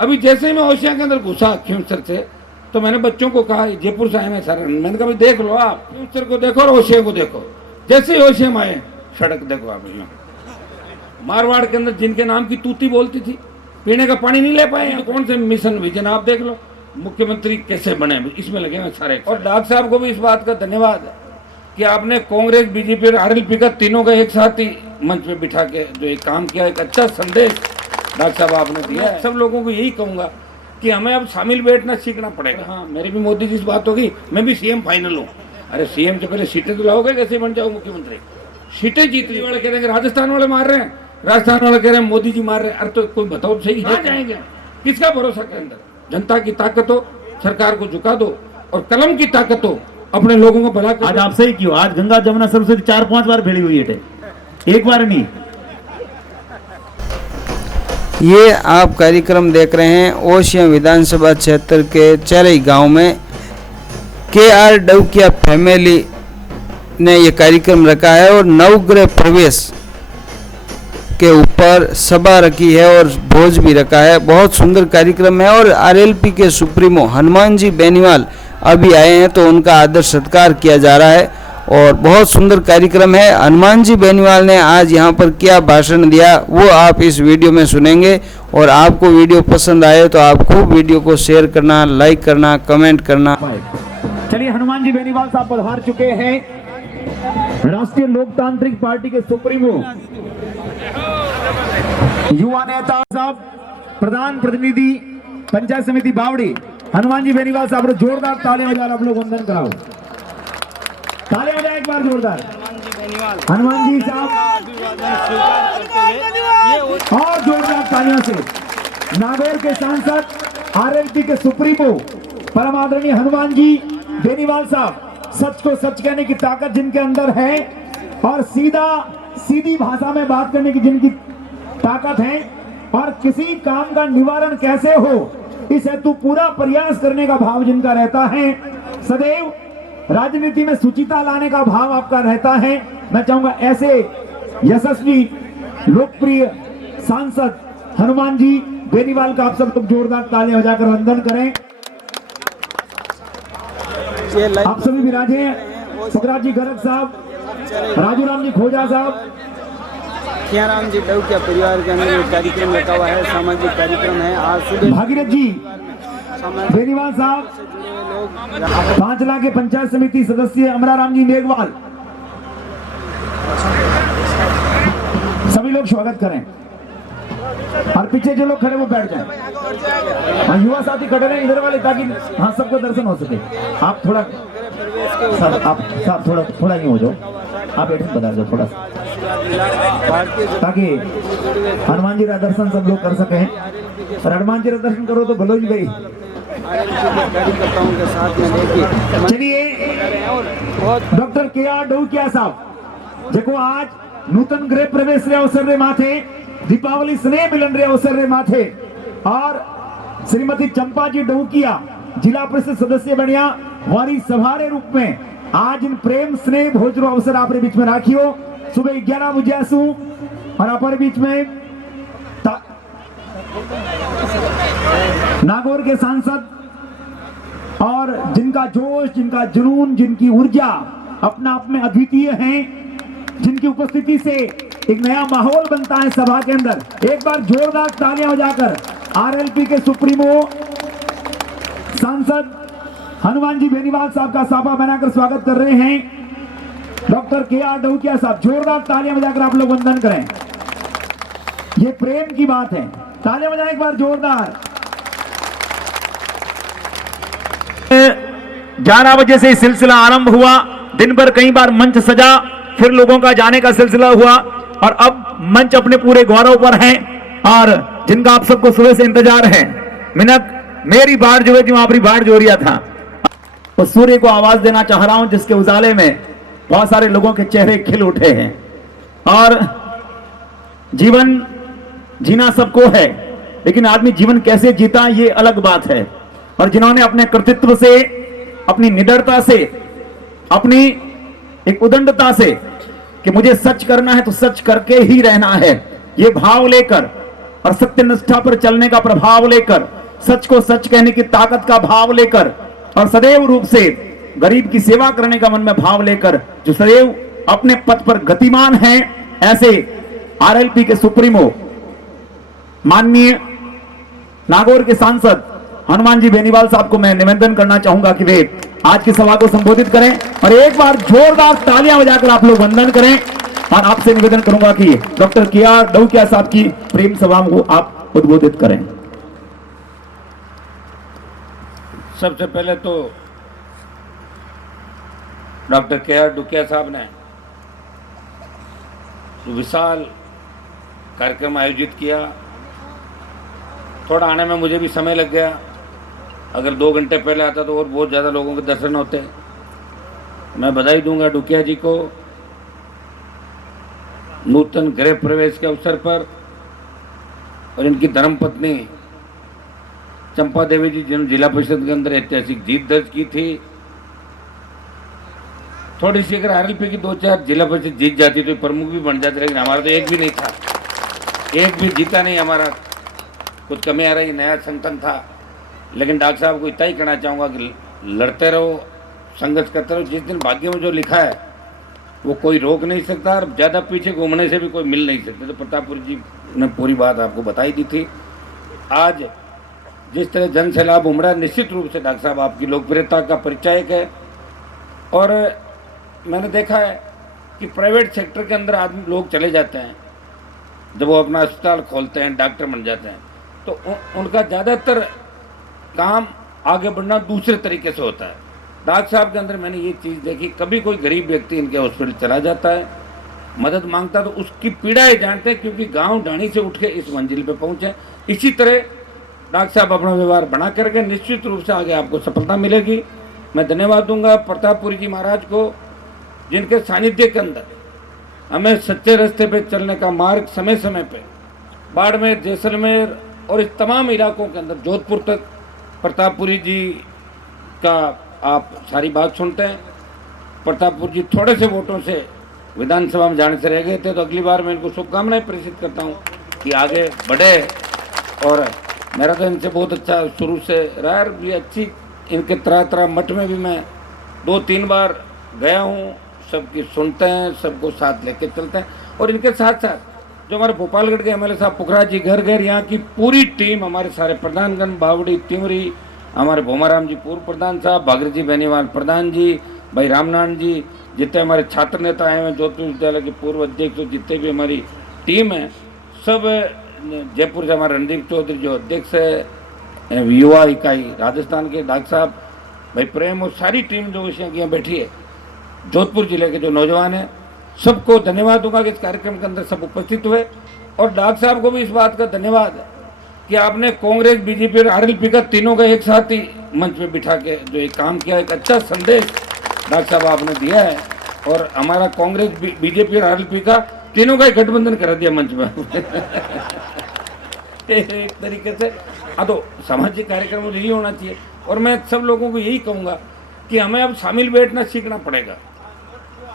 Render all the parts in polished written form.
अभी जैसे ही मैं ओशिया के अंदर घुसा खिंवसर से, तो मैंने बच्चों को कहा, जयपुर से आए हैं सर, मैंने कहा भाई देख लो आप खिंवसर को देखो और ओशिया को देखो। जैसे ही ओशिया में आए, सड़क देखो आप, यहाँ मारवाड़ के अंदर जिनके नाम की तूती बोलती थी, पीने का पानी नहीं ले पाए। तो कौन से मिशन विजन आप देख लो, मुख्यमंत्री कैसे बने इसमें लगे हैं सारे। और डॉक्टर साहब को भी इस बात का धन्यवाद है कि आपने कांग्रेस, बीजेपी और आरएलपी का तीनों का एक साथ ही मंच पे बिठा के जो एक काम किया, एक अच्छा संदेश डॉक्टर साहब आपने दिया है। सब लोगों को यही कहूंगा कि हमें अब शामिल बैठना सीखना पड़ेगा। हाँ, मेरी भी मोदी जी से बात होगी, मैं भी सीएम फाइनल हूँ। अरे सीएम से पहले सीटें तो लाओगे, कैसे बन जाओ मुख्यमंत्री? सीटें जीतने वाले कह रहे हैं राजस्थान वाले मार रहे हैं, राजस्थान वाले कह रहे हैं मोदी जी मार रहे हैं। अरे तो कोई बताओ सही, कहाँ जाएंगे? किसका भरोसा के अंदर? जनता की ताकत हो, सरकार को झुका दो, और कलम की ताकत हो, अपने लोगों को भला कर। आज आपसे ही क्यों, आज गंगा जमुना सरस्वती 4-5 बार भिड़ी हुई है, एक बार नहीं। ये आप कार्यक्रम देख रहे हैं ओशिया विधानसभा क्षेत्र के चेरई गांव में KR डौकिया फैमिली ने ये कार्यक्रम रखा है और नवग्रह प्रवेश के ऊपर सभा रखी है और भोज भी रखा है। बहुत सुंदर कार्यक्रम है और RLP के सुप्रीमो हनुमान जी बेनीवाल अभी आए हैं, तो उनका आदर सत्कार किया जा रहा है और बहुत सुंदर कार्यक्रम है। हनुमान जी बेनीवाल ने आज यहाँ पर क्या भाषण दिया वो आप इस वीडियो में सुनेंगे। और आपको वीडियो पसंद आए तो आप खूब वीडियो को शेयर करना, लाइक करना, कमेंट करना। चलिए, हनुमान जी बेनीवाल साहब पधार चुके हैं, राष्ट्रीय लोकतांत्रिक पार्टी के सुप्रीमो, युवा नेता साहब, प्रधान प्रतिनिधि पंचायत समिति बावड़ी, हनुमान जी बेनीवाल साहब, जोरदार तालियां बजा आप लोग वंदन कराओ। तालियां बजाएं एक बार जोरदार। हनुमान जी साहब और जोरदार तालियों से नागौर के सांसद, RLP के सुप्रीमो, परम आदरणीय हनुमान जी बेनीवाल साहब, सच को सच कहने की ताकत जिनके अंदर है और सीधी भाषा में बात करने की जिनकी ताकत है और किसी काम का निवारण कैसे हो इस हेतु पूरा प्रयास करने का भाव जिनका रहता है, सदैव राजनीति में सुचिता लाने का भाव आपका रहता है। मैं चाहूंगा ऐसे यशस्वी लोकप्रिय सांसद हनुमान जी बेनीवाल का आप सब लोग जोरदार तालियां बजाकर वंदन करें। आप सभी विराजे, सुखराज जी गर्ग साहब, राजू राम जी खोजा साहब, खियाराम जी डौकिया परिवार के अंदर एक कार्यक्रम रखा हुआ है, सामाजिक कार्यक्रम है। आज सुबह भागीरथ जी बेनीवाल साहब, 5 लाख के पंचायत समिति सदस्य अमराराम जी मेघवाल, सभी लोग स्वागत करें और पीछे जो लोग खड़े वो बैठ जाएं। युवा साथी खड़े रहे इधर वाले, ताकि हाँ सबको दर्शन हो सके। आप थोड़ा थोड़ा ही हो जाओ, आप एडमिट बता दो थोड़ा सा, ताकि हनुमान जी का दर्शन सब लोग कर सके। और हनुमान जी का दर्शन करो तो भलो जी भाई। चलिए, डॉक्टर KR डौकिया साहब देखो आज नूतन गृह प्रवेश रे अवसर रे माथे, दीपावली स्नेह मिलन रे अवसर रे माथे, और श्रीमती चंपा जी डौकिया जिला परिषद सदस्य बनिया वारी सभा रे रूप में आज इन प्रेम स्नेह भोज रो अवसर आप बीच में राखियो। सुबह 11 बजे सु और आप बीच में नागौर के सांसद और जिनका जोश, जिनका जुनून, जिनकी ऊर्जा अपना आप में अद्वितीय है, जिनकी उपस्थिति से एक नया माहौल बनता है सभा के अंदर। एक बार जोरदार तालियां बजाकर RLP के सुप्रीमो सांसद हनुमान जी बेनीवाल साहब का साफा बनाकर स्वागत कर रहे हैं डॉक्टर KR डौकिया साहब। जोरदार तालियां बजाकर आप लोग वंदन करें, ये प्रेम की बात है। तालियां बजाएं एक बार जोरदार। 11 बजे से सिलसिला आरंभ हुआ, दिन भर कई बार मंच सजा, फिर लोगों का जाने का सिलसिला हुआ और अब मंच अपने पूरे गौरव पर है और जिनका आप सबको सुबह से इंतजार है। मिनक मेरी बाढ़ जो है जो आपकी बाढ़ जो रिया था, उस सूर्य को आवाज देना चाह रहा हूं जिसके उजाले में बहुत सारे लोगों के चेहरे खिल उठे हैं। और जीवन जीना सबको है, लेकिन आदमी जीवन कैसे जीता ये अलग बात है। और जिन्होंने अपने कृतित्व से, अपनी निडरता से, अपनी एक उदंडता से कि मुझे सच करना है तो सच करके ही रहना है, ये भाव लेकर और सत्य निष्ठा पर चलने का प्रभाव लेकर, सच को सच कहने की ताकत का भाव लेकर और सदैव रूप से गरीब की सेवा करने का मन में भाव लेकर जो सदैव अपने पथ पर गतिमान हैं, ऐसे आरएलपी के सुप्रीमो माननीय नागौर के सांसद हनुमान जी बेनीवाल साहब को मैं निवेदन करना चाहूंगा कि वे आज की सभा को संबोधित करें और एक बार जोरदार तालियां बजाकर आप लोग वंदन करें। और आपसे निवेदन करूंगा कि डॉक्टर KR डौकिया साहब की प्रेम सभा को आप उद्बोधित करें। सबसे पहले तो डॉक्टर KR डौकिया साहब ने विशाल कार्यक्रम आयोजित किया। थोड़ा आने में मुझे भी समय लग गया, अगर 2 घंटे पहले आता तो और बहुत ज़्यादा लोगों के दर्शन होते। मैं बधाई दूंगा डौकिया जी को नूतन गृह प्रवेश के अवसर पर, और इनकी धर्मपत्नी चंपा देवी जी जिन्होंने जिला परिषद के अंदर ऐतिहासिक जीत दर्ज की थी। थोड़ी सी अगर आरएलपी की 2-4 जिला परिषद जीत जाती तो प्रमुख भी बन जाते, लेकिन हमारा तो एक भी नहीं था, एक भी जीता नहीं हमारा। कुछ कमी आ रही, नया संगठन था। लेकिन डॉक्टर साहब को इतना ही कहना चाहूँगा कि लड़ते रहो, संघर्ष करते रहो। जिस दिन भाग्य में जो लिखा है वो कोई रोक नहीं सकता, और ज़्यादा पीछे घूमने से भी कोई मिल नहीं सकते। तो प्रतापपुर जी ने पूरी बात आपको बताई दी थी। आज जिस तरह जन सैलाब उमड़ा, निश्चित रूप से डॉक्टर साहब आपकी लोकप्रियता का परिचायक है। और मैंने देखा है कि प्राइवेट सेक्टर के अंदर आदमी लोग चले जाते हैं, जब वो अपना अस्पताल खोलते हैं, डॉक्टर बन जाते हैं, तो उनका ज़्यादातर काम आगे बढ़ना दूसरे तरीके से होता है। डॉक्टर साहब के अंदर मैंने ये चीज़ देखी, कभी कोई गरीब व्यक्ति इनके हॉस्पिटल चला जाता है, मदद मांगता तो उसकी पीड़ाएं जानते हैं, क्योंकि गांव ढाणी से उठ के इस मंजिल पे पहुंचे। इसी तरह डॉक्टर साहब अपना व्यवहार बना करके निश्चित रूप से आगे आपको सफलता मिलेगी। मैं धन्यवाद दूंगा प्रतापपुरी जी महाराज को, जिनके सानिध्य के अंदर हमें सच्चे रास्ते पे चलने का मार्ग समय समय पे बाड़मेर, जैसलमेर और इस तमाम इलाकों के अंदर जोधपुर तक प्रतापपुरी जी का आप सारी बात सुनते हैं। प्रतापपुर जी थोड़े से वोटों से विधानसभा में जाने से रह गए थे, तो अगली बार मैं इनको शुभकामनाएं प्रेषित करता हूं कि आगे बढ़े। और मेरा तो इनसे बहुत अच्छा शुरू से रहा है, भी अच्छी इनके तरह मठ में भी मैं 2-3 बार गया हूँ। सबकी सुनते हैं, सबको साथ लेके चलते हैं। और इनके साथ साथ जो हमारे भोपालगढ़ के MLA साहब पुखराज जी, घर घर यहाँ की पूरी टीम, हमारे सारे प्रधानगण, बावड़ी, तिमरी, हमारे भोमाराम जी पूर्व प्रधान साहब, भागीरथ जी बेनीवाल प्रधान जी, भाई रामनारायण जी, जितने हमारे छात्र नेता आए हैं, जोधपुर विद्यालय के पूर्व अध्यक्ष, जितने भी हमारी टीम है, सब जयपुर से हमारे रणदीप चौधरी जो अध्यक्ष है, युवा इकाई राजस्थान के डॉक्टर साहब, भाई प्रेम, और सारी टीम जो यहाँ बैठी है, जोधपुर जिले के जो नौजवान हैं, सबको धन्यवाद दूंगा कि इस कार्यक्रम के अंदर सब उपस्थित हुए। और डॉक्टर साहब को भी इस बात का धन्यवाद है कि आपने कांग्रेस, बीजेपी और आरएलपी का तीनों का एक साथ ही मंच पे बिठा के जो एक काम किया, एक अच्छा संदेश डॉक्टर साहब आपने दिया है। और हमारा कांग्रेस, बीजेपी और आरएलपी का तीनों का ही गठबंधन करा दिया मंच में एक तरीके से। हाँ, तो सामाजिक कार्यक्रम यही होना चाहिए। और मैं सब लोगों को यही कहूँगा कि हमें अब शामिल बैठना सीखना पड़ेगा।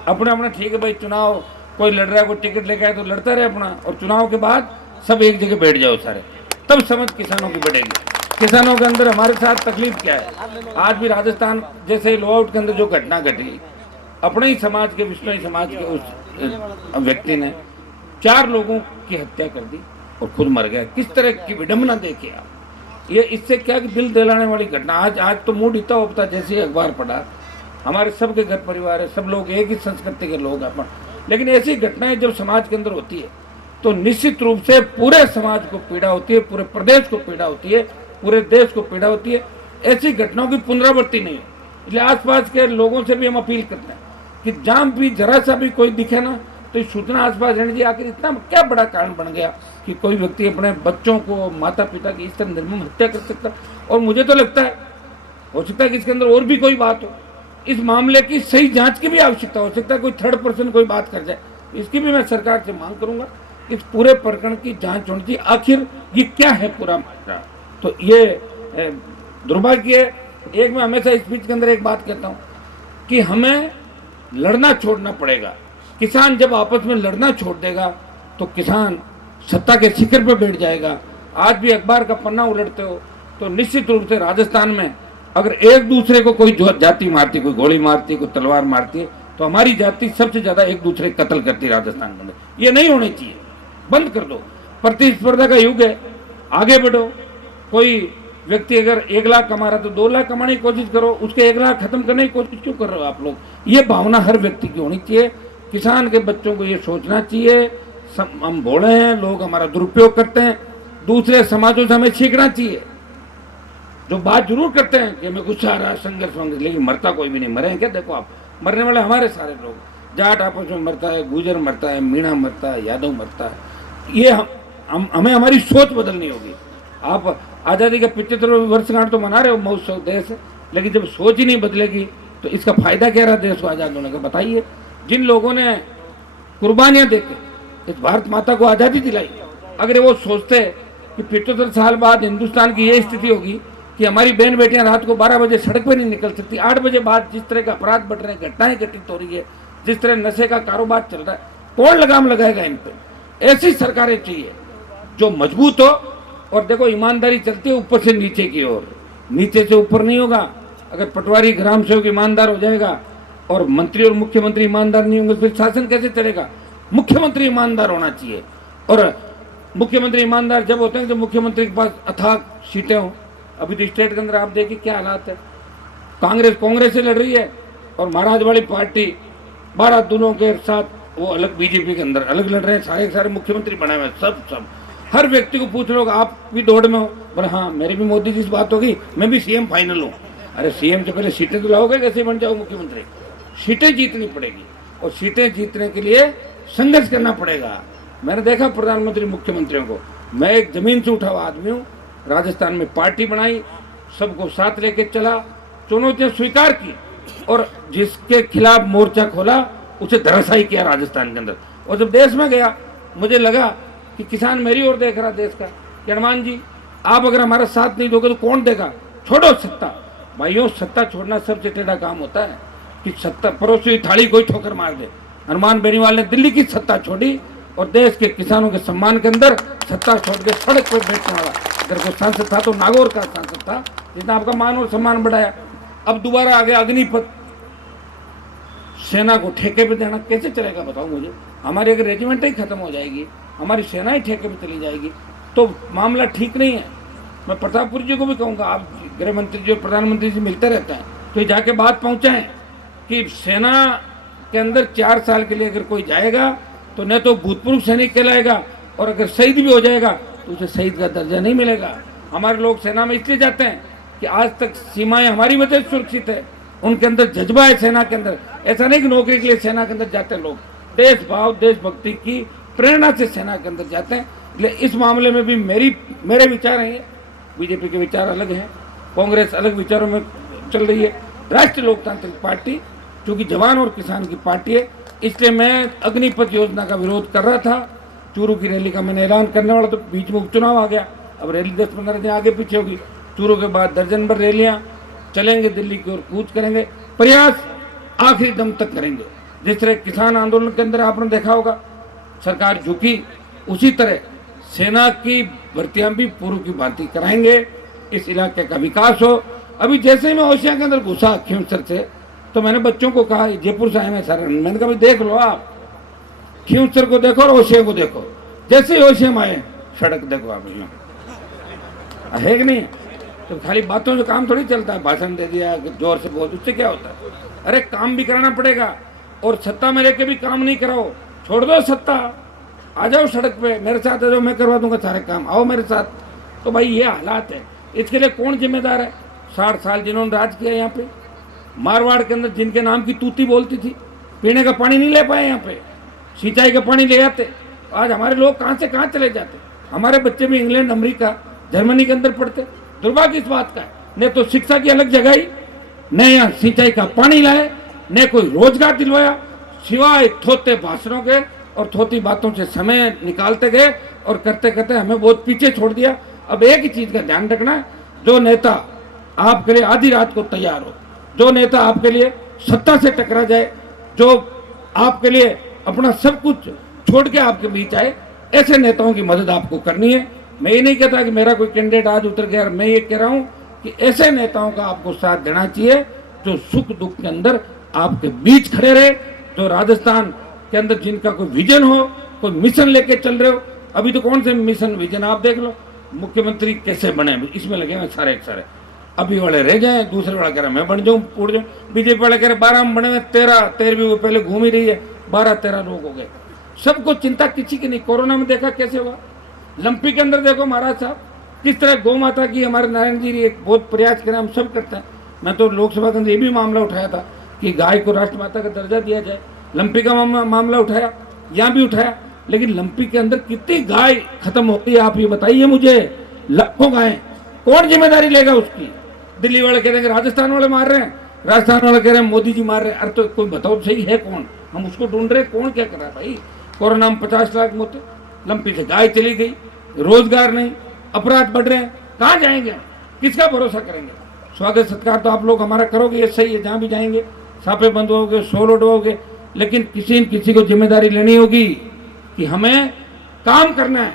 अपना ठीक है भाई, चुनाव कोई लड़ रहा है, कोई टिकट लेके आए तो लड़ता रहे अपना, और चुनाव के बाद सब एक जगह बैठ जाओ सारे, तब समझ किसानों की बढ़ेगी। किसानों के अंदर हमारे साथ तकलीफ क्या है। आज भी राजस्थान जैसे लो आउट के अंदर जो घटना घटी, अपने ही समाज के, विष्णु समाज के उस व्यक्ति ने 4 लोगों की हत्या कर दी और खुद मर गया। किस तरह की विडंबना देखिए आप। ये इससे क्या कि दिल दहलाने वाली घटना। आज तो मूड इतना उगता, जैसे ही अखबार पढ़ा, हमारे सबके घर परिवार है, सब लोग एक ही संस्कृति के लोग हैं, लेकिन ऐसी घटनाएं जब समाज के अंदर होती है तो निश्चित रूप से पूरे समाज को पीड़ा होती है, पूरे प्रदेश को पीड़ा होती है, पूरे देश को पीड़ा होती है। ऐसी घटनाओं की पुनरावृत्ति नहीं है। इसलिए आसपास के लोगों से भी हम अपील करते हैं कि जहाँ भी जरा सा भी कोई दिखे ना, तो सूचना आसपास रहने चाहिए। आखिर इतना क्या बड़ा कारण बन गया कि कोई व्यक्ति अपने बच्चों को, माता पिता की इस तरह निर्मम हत्या कर सकता। और मुझे तो लगता है, हो सकता है कि इसके अंदर और भी कोई बात हो। इस मामले की सही जांच की भी आवश्यकता हो सकता है, कोई थर्ड पर्सन कोई बात कर जाए। इसकी भी मैं सरकार से मांग करूंगा, इस पूरे प्रकरण की जांच होनी चाहिए। आखिर ये क्या है पूरा मामला। तो ये दुर्भाग्य है। एक मैं हमेशा स्पीच के अंदर एक बात कहता हूँ कि हमें लड़ना छोड़ना पड़ेगा। किसान जब आपस में लड़ना छोड़ देगा तो किसान सत्ता के शिखर पर बैठ जाएगा। आज भी अखबार का पन्ना उलटते हो तो निश्चित रूप से राजस्थान में अगर एक दूसरे को कोई जाति मारती, कोई गोली मारती, कोई तलवार मारती है, तो हमारी जाति सबसे ज्यादा एक दूसरे को कत्ल करती है राजस्थान में। ये नहीं होनी चाहिए, बंद कर दो। प्रतिस्पर्धा का युग है, आगे बढ़ो। कोई व्यक्ति अगर 1 लाख कमा रहा तो 2 लाख कमाने की कोशिश करो, उसके 1 लाख खत्म करने की कोशिश क्यों कर रहे हो आप लोग? ये भावना हर व्यक्ति की होनी चाहिए। किसान के बच्चों को ये सोचना चाहिए हम भोले हैं, लोग हमारा दुरुपयोग करते हैं। दूसरे समाजों से हमें सीखना चाहिए। जो बात जरूर करते हैं कि हमें गुस्सा आ रहा है, संघर्ष होंगे, लेकिन मरता कोई भी नहीं। मरे हैं क्या? देखो आप, मरने वाले हमारे सारे लोग, जाट आपस में मरता है, गुजर मरता है, मीणा मरता है, यादव मरता है। ये हमें हमारी सोच बदलनी होगी। आप आज़ादी का 75वें वर्षगांठ तो मना रहे हो, महोत्सव देश है, लेकिन जब सोच ही नहीं बदलेगी तो इसका फायदा क्या रहा देश को आज़ाद होने का? बताइए। जिन लोगों ने कुर्बानियां देके इस भारत माता को आज़ादी दिलाई, अगर वो सोचते कि 75 साल बाद हिंदुस्तान की ये स्थिति होगी कि हमारी बहन बेटियां रात को 12 बजे सड़क पर नहीं निकल सकती, 8 बजे बाद जिस तरह का अपराध बढ़ रहे हैं, घटनाएं घटित हो रही है, जिस तरह नशे का कारोबार चल रहा है, कौन लगाम लगाएगा इन पे? ऐसी सरकारें चाहिए जो मजबूत हो। और देखो, ईमानदारी चलती है ऊपर से नीचे की ओर, नीचे से ऊपर नहीं होगा। अगर पटवारी ग्राम सेवक ईमानदार हो जाएगा और मंत्री और मुख्यमंत्री ईमानदार नहीं होंगे, फिर शासन कैसे चलेगा? मुख्यमंत्री ईमानदार होना चाहिए। और मुख्यमंत्री ईमानदार जब होते हैं जब मुख्यमंत्री के पास अथाक सीटें हों। अभी तो स्टेट के अंदर आप देखिए क्या हालात है। कांग्रेस से लड़ रही है और महाराज वाली पार्टी 12 दूनों के साथ वो अलग बीजेपी के अंदर अलग लड़ रहे हैं। सारे मुख्यमंत्री बने हुए हैं, सब हर व्यक्ति को पूछ लो आप भी दौड़ में हो, बोले हाँ मेरी भी मोदी जी से बात होगी, मैं भी सीएम फाइनल हूँ। अरे सीएम से पहले सीटें तो लाओगे, कैसे बन जाओ मुख्यमंत्री? सीटें जीतनी पड़ेगी और सीटें जीतने के लिए संघर्ष करना पड़ेगा। मैंने देखा प्रधानमंत्री मुख्यमंत्रियों को, मैं एक जमीन से उठा हुआ आदमी हूँ। राजस्थान में पार्टी बनाई, सबको साथ लेके चला, चुनौतियां स्वीकार की और जिसके खिलाफ मोर्चा खोला उसे धराशायी किया राजस्थान के अंदर। और जब देश में गया मुझे लगा कि किसान मेरी ओर देख रहा देश का कि हनुमान जी आप अगर हमारा साथ नहीं दोगे तो कौन देगा? छोड़ो सत्ता। भाइयों, सत्ता छोड़ना सबसे टेढ़ा काम होता है कि सत्ता परोसी थाली कोई ठोकर मार दे। हनुमान बेनीवाल ने दिल्ली की सत्ता छोड़ी और देश के किसानों के सम्मान के अंदर सत्ता छोड़ के सड़क पर बैठने वाला अगर कोई सांसद था तो नागौर का सांसद था, जिसने आपका मान और सम्मान बढ़ाया। अब दोबारा आ गया अग्निपथ। सेना को ठेके पे देना कैसे चलेगा बताओ मुझे? हमारी अगर रेजिमेंट ही खत्म हो जाएगी, हमारी सेना ही ठेके पे चली जाएगी तो मामला ठीक नहीं है। मैं प्रतापपुर जी को भी कहूँगा, आप गृह मंत्री जी और प्रधानमंत्री जी मिलते रहते हैं तो जाके बात पहुँचाएं कि सेना के अंदर 4 साल के लिए अगर कोई जाएगा तो न तो भूतपूर्व सैनिक कहलाएगा और अगर शहीद भी हो जाएगा तो उसे शहीद का दर्जा नहीं मिलेगा। हमारे लोग सेना में इसलिए जाते हैं कि आज तक सीमाएं हमारी वजह से सुरक्षित है, उनके अंदर जज्बा है सेना के अंदर। ऐसा नहीं कि नौकरी के लिए सेना के अंदर जाते हैं लोग, देश भाव देशभक्ति की प्रेरणा से सेना के अंदर जाते हैं। इसलिए इस मामले में भी मेरे विचार हैं, बीजेपी के विचार अलग हैं, कांग्रेस अलग विचारों में चल रही है। राष्ट्रीय लोकतांत्रिक पार्टी चूंकि जवान और किसान की पार्टी है, इसलिए मैं अग्निपथ योजना का विरोध कर रहा था। चूरू की रैली का मैंने ऐलान करने वाला तो बीच में उपचुनाव आ गया, अब रैली 10-15 दिन आगे पीछे होगी। चूरू के बाद दर्जन भर रैलियां चलेंगे, दिल्ली की ओर कूच करेंगे, प्रयास आखिरी दम तक करेंगे। जिस तरह किसान आंदोलन के अंदर आपने देखा होगा सरकार झुकी, उसी तरह सेना की भर्तियां भी पूर्व की भांति कराएंगे, इस इलाके का विकास हो। अभी जैसे ही मैं होशियार के अंदर घुसा खींवसर से तो मैंने बच्चों को कहा, जयपुर से आए हैं सर, मैंने कहा देख लो आप खींवसर को देखो और होशिया को देखो। जैसे ही होशिया में आए सड़क देखो आप, है कि नहीं? तो खाली बातों से काम थोड़ी चलता है, भाषण दे दिया जोर से बोल, उससे क्या होता है? अरे काम भी कराना पड़ेगा और सत्ता में लेके भी काम नहीं कराओ, छोड़ दो सत्ता, आ जाओ सड़क पे, मेरे साथ आ जाओ, मैं करवा दूंगा सारे काम, आओ मेरे साथ। तो भाई ये हालात है, इसके लिए कौन जिम्मेदार है? 60 साल जिन्होंने राज किया यहाँ पे, मारवाड़ के अंदर जिनके नाम की तूती बोलती थी, पीने का पानी नहीं ले पाए, यहाँ पे सिंचाई का पानी ले आते, आज हमारे लोग कहाँ से कहाँ चले जाते। हमारे बच्चे भी इंग्लैंड, अमेरिका, जर्मनी के अंदर पढ़ते। दुर्भाग्य इस बात का है, न तो शिक्षा की अलग जगह, न यहाँ सिंचाई का पानी लाए, न कोई रोजगार दिलवाया, सिवाय थोते भाषणों के और थोती बातों से समय निकालते गए और करते करते हमें बहुत पीछे छोड़ दिया। अब एक ही चीज का ध्यान रखना है, जो नेता आपके लिए आधी रात को तैयार हो, जो नेता आपके लिए सत्ता से टकरा जाए, जो आपके लिए अपना सब कुछ छोड़ के आपके बीच आए, ऐसे नेताओं की मदद आपको करनी है। मैं ये नहीं कहता कि मेरा कोई कैंडिडेट आज उतर गया, मैं ये कह रहा हूं कि ऐसे नेताओं का आपको साथ देना चाहिए जो सुख दुख के अंदर आपके बीच खड़े रहे, जो राजस्थान के अंदर जिनका कोई विजन हो, कोई मिशन लेके चल रहे हो। अभी तो कौन से मिशन विजन आप देख लो, मुख्यमंत्री कैसे बने इसमें लगे हैं सारे एक सारे। अभी वाले रह जाए, दूसरे वाला कह रहा मैं बन जाऊं, उड़ जाऊं। बीजेपी वाले कह रहे 12 में बने हुए, 13 वो पहले घूम ही रही है, 12-13 लोग हो गए। सबको चिंता किसी की नहीं। कोरोना में देखा कैसे हुआ, लंपी के अंदर देखो महाराज साहब किस तरह गौ माता की हमारे नारायण जी एक बहुत प्रयास करें, हम सब करते हैं। मैं तो लोकसभा के अंदर ये भी मामला उठाया था कि गाय को राष्ट्रमाता का दर्जा दिया जाए, लंपी का मामला उठाया, यहाँ भी उठाया। लेकिन लंपी के अंदर कितनी गाय खत्म हो गई आप ये बताइए मुझे, लाखों गाय, कौन जिम्मेदारी लेगा उसकी? दिल्ली वाले कह रहे हैं राजस्थान वाले मार रहे हैं, राजस्थान वाले कह रहे हैं मोदी जी मार रहे हैं। अरे तो कोई बताओ सही है कौन? हम उसको ढूंढ रहे हैं, कौन क्या कर रहा है भाई? कोरोना में 50 लाख मौतें, लंपी से गाय चली गई, रोजगार नहीं, अपराध बढ़ रहे हैं, कहाँ जाएंगे? किसका भरोसा करेंगे? स्वागत सत्कार तो आप लोग हमारा करोगे, ये सही है, जहाँ भी जाएंगे छापे बंदवाओगे, सोल उठवाओगे, लेकिन किसी न किसी को जिम्मेदारी लेनी होगी कि हमें काम करना है।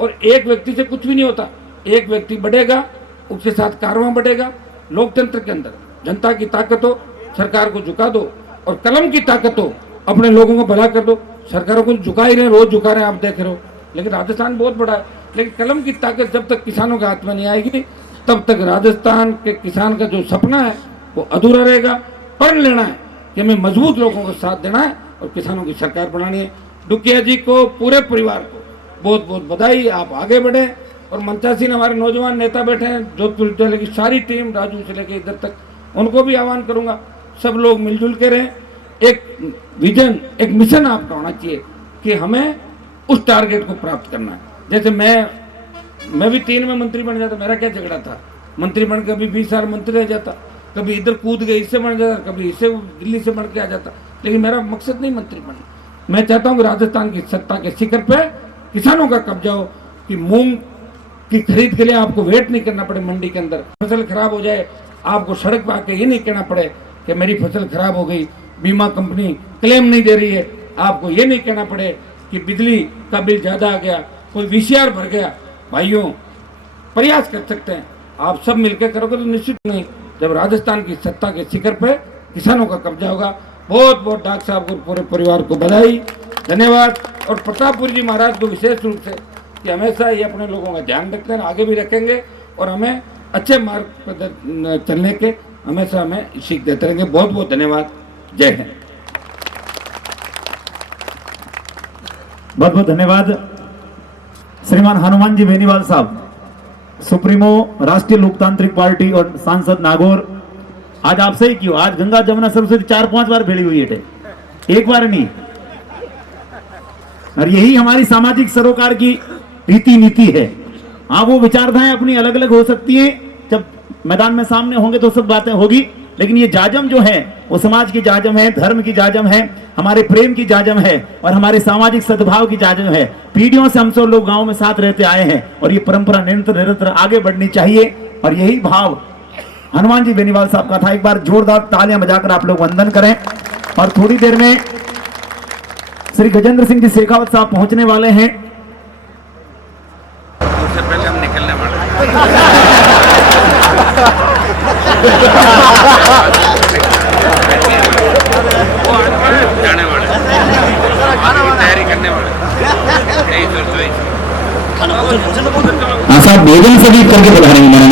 और एक व्यक्ति से कुछ भी नहीं होता, एक व्यक्ति बढ़ेगा उसके साथ कारवां बढ़ेगा। लोकतंत्र के अंदर जनता की ताकत हो, सरकार को झुका दो, और कलम की ताकत हो, अपने लोगों को भला कर दो। सरकारों को झुका ही रहे, रोज झुका रहे हैं, आप देख रहे हो। लेकिन राजस्थान बहुत बड़ा है, लेकिन कलम की ताकत जब तक किसानों के हाथ में नहीं आएगी तब तक राजस्थान के किसान का जो सपना है वो अधूरा रहेगा। पढ़ लेना है कि हमें मजबूत लोगों को साथ देना है और किसानों की सरकार बनानी है। डुकिया जी को, पूरे परिवार को बहुत बहुत बधाई, आप आगे बढ़े। और मंचासीन हमारे नौजवान नेता बैठे हैं, जोधपुर जिले की सारी टीम, राजू से लेकर इधर तक, उनको भी आह्वान करूंगा सब लोग मिलजुल के रहें। एक विजन, एक मिशन आपका होना चाहिए कि हमें उस टारगेट को प्राप्त करना है। जैसे मैं भी 3 में मंत्री बन जाता, मेरा क्या झगड़ा था? मंत्री बन के कभी 20 साल मंत्री रह जाता, कभी इधर कूद गए इससे बन जाता, कभी इससे दिल्ली से बन के आ जाता। लेकिन मेरा मकसद नहीं मंत्री बनना, मैं चाहता हूँ कि राजस्थान की सत्ता के शिखर पे किसानों का कब्जा हो, कि मूंग की खरीद के लिए आपको वेट नहीं करना पड़े मंडी के अंदर। फसल खराब हो जाए आपको सड़क पर आके ये नहीं कहना पड़े कि मेरी फसल खराब हो गई, बीमा कंपनी क्लेम नहीं दे रही है। आपको ये नहीं कहना पड़े कि बिजली का बिल ज्यादा आ गया, कोई VCR भर गया। भाइयों, प्रयास कर सकते हैं, आप सब मिलकर करोगे तो निश्चित नहीं, जब राजस्थान की सत्ता के शिखर पे किसानों का कब्जा होगा। बहुत बहुत डॉक्टर साहब को, पूरे परिवार को बधाई, धन्यवाद। और प्रतापपुरी जी महाराज को विशेष रूप से कि हमेशा ये अपने लोगों का ध्यान रखते हैं, आगे भी रखेंगे और हमें अच्छे मार्ग पर चलने के हमेशा हमें सीख देते रहेंगे। बहुत बहुत धन्यवाद। जय हिंद। बहुत बहुत धन्यवाद श्रीमान हनुमान जी बेनीवाल साहब, सुप्रीमो राष्ट्रीय लोकतांत्रिक पार्टी और सांसद नागौर। आज आपसे ही क्यों, आज गंगा जमुना सरस्वती 4-5 बार भेड़ी हुई है, एक बार नहीं। और यही हमारी सामाजिक सरोकार की रीति नीति है। हाँ, वो विचारधाराएं अपनी अलग अलग हो सकती हैं, जब मैदान में सामने होंगे तो सब बातें होगी, लेकिन ये जाजम जो है वो समाज की जाजम है, धर्म की जाजम है, हमारे प्रेम की जाजम है और हमारे सामाजिक सद्भाव की जाजम है। पीढ़ियों से हम सब लोग गांव में साथ रहते आए हैं और ये परंपरा निरंतर आगे बढ़नी चाहिए। और यही भाव हनुमान जी बेनीवाल साहब का था। एक बार जोरदार तालियां बजाकर आप लोग वंदन करें। और थोड़ी देर में श्री गजेंद्र सिंह जी शेखावत साहब पहुंचने वाले हैं। उससे पहले हम निकलने वाले हैं। जाने वाले, तैयारी करने वाले। हाँ साहब, भोजन से भी करके बुला रहे हैं।